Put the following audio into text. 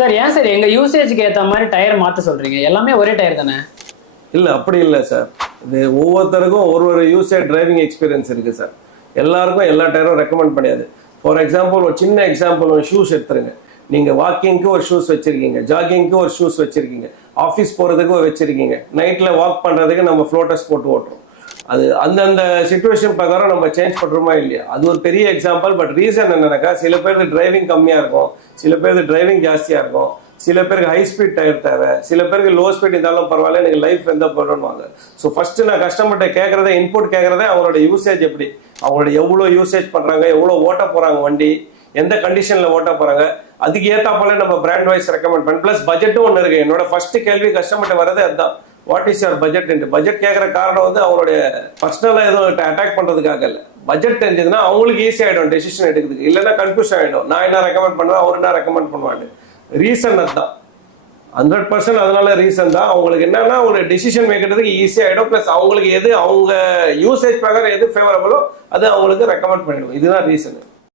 Sir ஏன் sir எங்க யூசேஜ்க்கு ஏத்த மாதிரி டயர் மாத்த சொல்றீங்க? எல்லாமே ஒரே டயர் தானே? இல்ல அப்படி இல்லை சார். இது ஒவ்வொருத்தருக்கும் ஒரு யூசேஜ் டிரைவிங் எக்ஸ்பீரியன்ஸ் இருக்கு சார். எல்லாருக்கும் எல்லா டயரும் ரெக்கமெண்ட் பண்ணியாது. ஃபார் எக்ஸாம்பிள் ஒரு சின்ன எக்ஸாம்பிள், ஒரு ஷூஸ் எடுத்துருங்க. நீங்க வாக்கிங்க்கு ஒரு ஷூஸ் வச்சிருக்கீங்க, ஜாகிங்க்கு ஒரு ஷூஸ் வச்சிருக்கீங்க, ஆஃபீஸ் போறதுக்கு வச்சிருக்கீங்க, நைட்ல வாக் பண்றதுக்கு நம்ம ஃப்ளோட்டர்ஸ் போட்டு ஓட்டுறோம். அது அந்தந்த சிச்சுவேஷன் பிரகாரம் நம்ம சேஞ்ச் பண்றோமா இல்லையா, அது ஒரு பெரிய எக்ஸாம்பிள். பட் ரீசன் என்னன்னாக்கா, சில பேருக்கு டிரைவிங் கம்மியா இருக்கும், சில பேருக்கு டிரைவிங் ஜாஸ்தியா இருக்கும், சில பேருக்கு ஹை ஸ்பீட் டயர் தேவை, சில பேருக்கு லோ ஸ்பீட் இருந்தாலும் பரவாயில்ல, எனக்கு லைஃப் எந்த போடணும்வாங்க. ஸோ ஃபர்ஸ்ட் நான் கஸ்டமர்கிட்ட கேட்கறதே, இன்புட் கேட்கறதே அவங்களோட யூசேஜ் எப்படி, அவங்களோட எவ்வளோ யூசேஜ் பண்றாங்க, எவ்வளோ ஓட்ட போறாங்க வண்டி, எந்த கண்டிஷன்ல ஓட்ட போறாங்க, அதுக்கு ஏத்தாப்போல நம்ம பிராண்ட் வைஸ் ரெக்கமெண்ட் பண்ணி. பிளஸ் பட்ஜெட்டும் ஒன்று இருக்கு. என்னோட ஃபர்ஸ்ட் கேள்வி கஸ்டமர்கிட்ட வரதே அதுதான், what is your budget. Budget கேட்கற காரணம் வந்து அவங்களுடைய பர்சனலா எதுவும் அட்டாக் பண்றதுக்காக இல்லை. பட்ஜெட் தெரிஞ்சதுன்னா அவங்களுக்கு ஈஸி ஆயிடும் டெசிஷன் எடுக்கிறதுக்கு, இல்லைன்னா கன்ஃபியூஷன் ஆயிடும். நான் என்ன ரெக்கமெண்ட் பண்ணுவேன், அவர் என்ன ரெக்கமெண்ட் பண்ணுவாங்க. ரீசன் அதுதான், 100% அதனால ரீசன் தான். அவங்களுக்கு என்னன்னா ஒரு டெசிஷன் மேக்கிறதுக்கு ஈஸி ஆயிடும். பிளஸ் அவங்களுக்கு எது அவங்க யூசேஜ் பிரகாரம் எது ஃபேவரபிளோ அது அவங்களுக்கு ரெக்கமெண்ட் பண்ணிடும். இதுதான் ரீசன்.